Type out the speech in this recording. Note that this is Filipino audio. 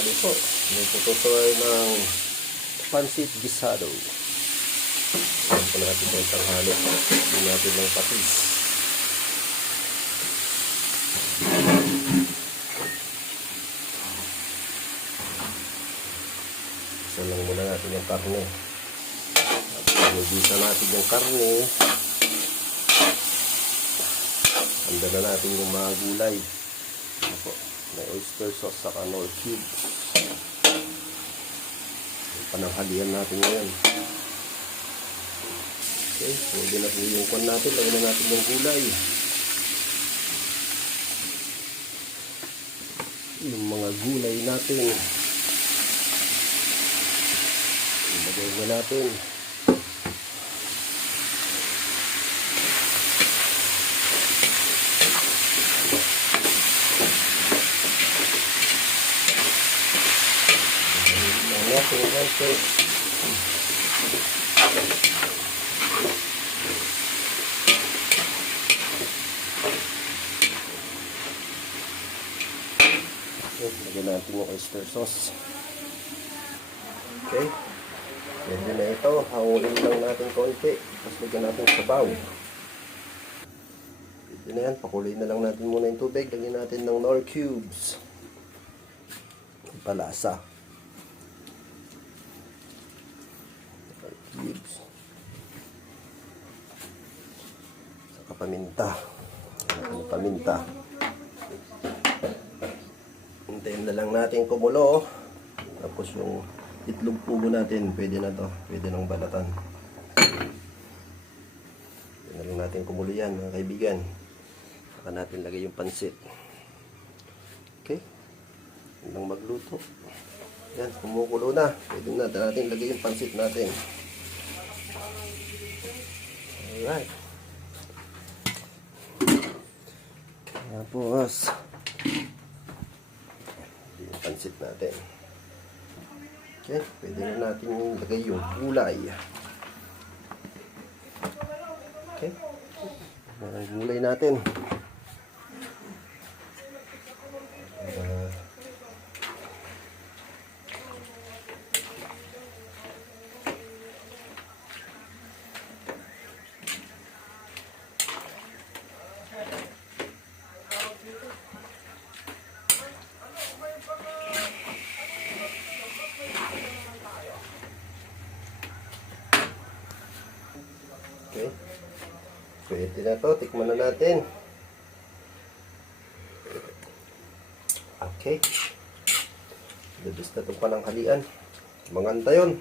tanghali po. Nagputo tayo ng pansit gisado. Ayan po natin yung tanghali. Hindi natin ng patis. Isa lang muna natin yung karne. At pinagisa natin yung karne. Handa na natin yung mga gulay. Ano po? May oyster sauce saka Knorr cubes. Pananghalian natin ngayon. Okay, pwede na po yung kwan natin. Lagyan na natin yung gulay. Yung mga gulay natin. Ilagay na natin. Okay. Lagyan natin yung oyster sauce. Okay. Pwede na ito. Hangulin lang natin konti. Tapos lagyan natin sabaw. Pwede na yan. Pakuloy na lang natin muna yung tubig. Lagyan natin ng Knorr cubes. Palasa. Cubes. Saka paminta. Paminta. Hintayin na lang natin kumulo. Tapos yung itlog pugo natin, pwede na to. Pwede nang balatan. Pwede na lang natin kumulo yan, mga kaibigan. Saka natin lagay yung pansit. Okay. Hanggang magluto. Yan, kumukulo na. Pwede na natin lagay yung pansit natin. Alright. Tapos yung pansit natin. Okay, pwede na natin ilagay yung gulay. Okay. Ang gulay natin. Okay. Pwede na to. Tikman na natin. Okay. Labis na itong pananghalian. Manganta yun.